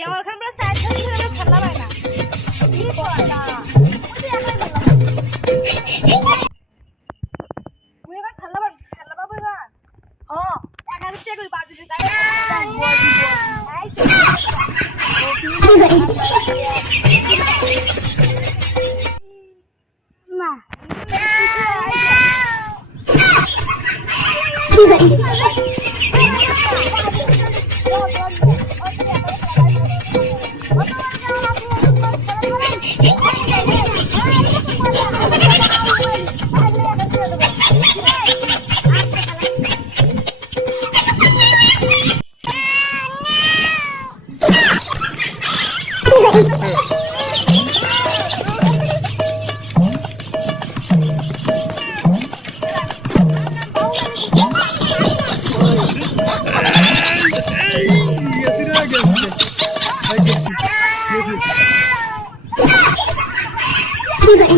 দেওয়াল খান বলে সাইড ধরে না কি কথা ওই একাই খেলা মুই এবার খেলা পাব খেলা পাবো এবার। ও একাই চেক করি বাজু দিতে। না। như vậy